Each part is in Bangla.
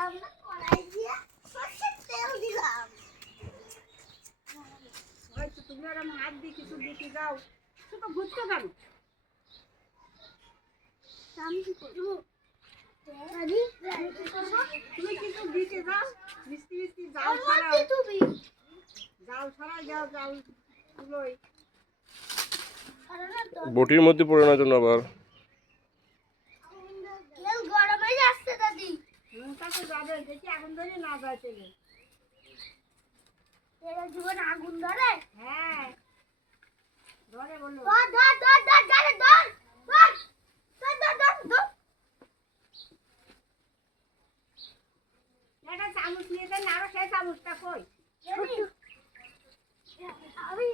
আমরা কড়াই দিয়ে সরষের তেল দিলাম। হয়তো তুমি আর আমি হাত দিয়ে কিছু দিতে যাও, শুধু ঘুরতে যাবো। আমি কি করবো? তুমি কিছু দিতে যাও, মিষ্টি মিষ্টি জাল আমার ছাড়াও, কি তুমি? জাল ছাড়াই যাও, জাল গুলোই বটির মধ্যে পড়ে না জন্য আবার তেল গরম হয়ে যাচ্ছে দাদি। নুনটা তো যাবে, দেখি আগুন ধরে না যায় তেলে। তেলের জীবনে আগুন ধরে? হ্যাঁ ধরে বলো। ধর ধর ধর ধর ধর ধর ধর ধর ধর ধর ধর। একটা চামচ নিয়ে দেন, আরো সেই চামচটা কই? আমি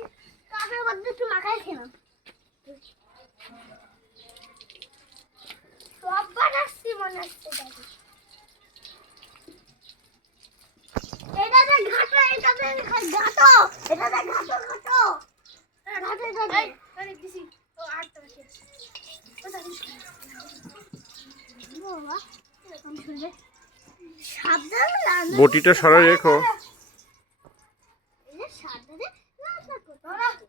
কাপের মধ্যে একটু মাখাই খেলাম। সব বানাচ্ছি মনে হচ্ছে দাদি। এটাতে ঘাটো, এটাতে ঘাটো, এটাতে ঘাটো ঘাটো ঘাটে ঘাটে। এই দিছি তো আটটা শেষ। বাবা এরকম শুনবে সাবধানে রান্না। বটিটা সরাই রেখো। সাবধানে রান্না করতে হবে।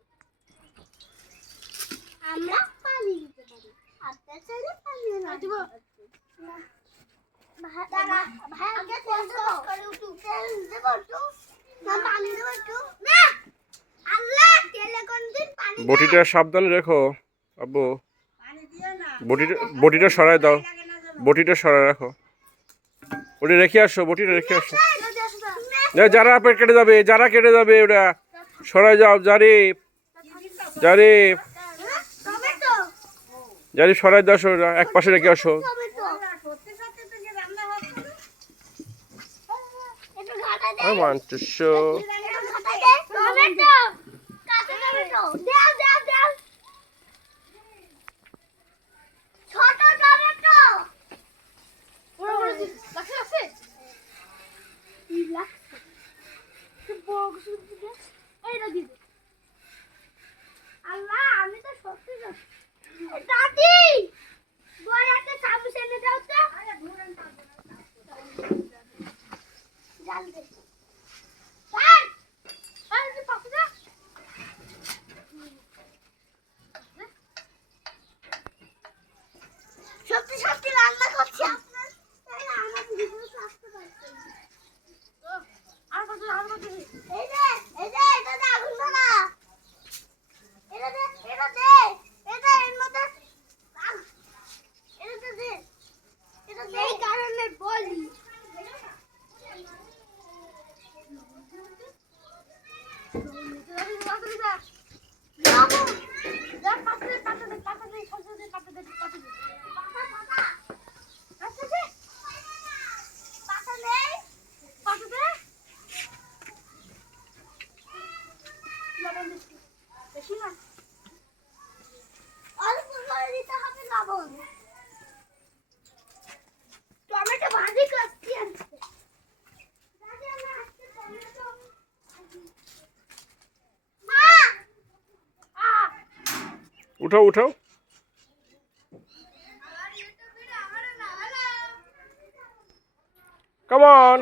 আমরা পানি দিতে পারি, আপনার চাইলে পানি দিব না। ভাইকে তেল দেবো, তেল দেবো একটু না পানি দেবো একটু না। আল্লাহ তেলে কোনদিন পানি দেয়? বটিটা সাবধানে রেখো আব্বু। পানি দিও না, বটিটা সরাই দাও, লাগে না যেন। বটিটা সরাই রাখো। ওটা রেখে আসো, বটিটা রেখে আসো। না যারা পেট কেটে যাবে, যারা কেটে যাবে, ওটা সরাই যাও। জারিফ, জারিফ, টমেটো জারিফ সরাই দাও, ওটা এক পাশে রেখে আসো। টমেটো ওরা সত্যি সত্যি তো যে রান্না হচ্ছে না। একটু ঘাটা দে। I want to show. একটু ঘাটা দে। টমেটো কাঁচা টমেটো দাও দাও দাও। ছোট টমেটো বড় বড় লাগছে লাগছে কি লাগছে? কি বড় কিছু দিতে এইটা দিবে। আল্লাহ আমি তো সত্যি যাচ্ছি দাদি। বড় একটা চামচ এনে দাও তো। আরে ধরেন পারবে না। জাল দে স্যার আর কি পাপা দা। সত্যি সত্যি রান্না করছি আপনার তাই না? আমার ভিডিও তো আসতে পারছে না। আর কত এই যে এটা দে আগুন ধরা। এটা দে এটা দে এটা এর মধ্যে এটা দে এটা দে। এই কারণে বলি টমেটো ভাজি করছি আজকে। দাদি আমার আজকে টমেটো উঠাও, উঠাও। Come on.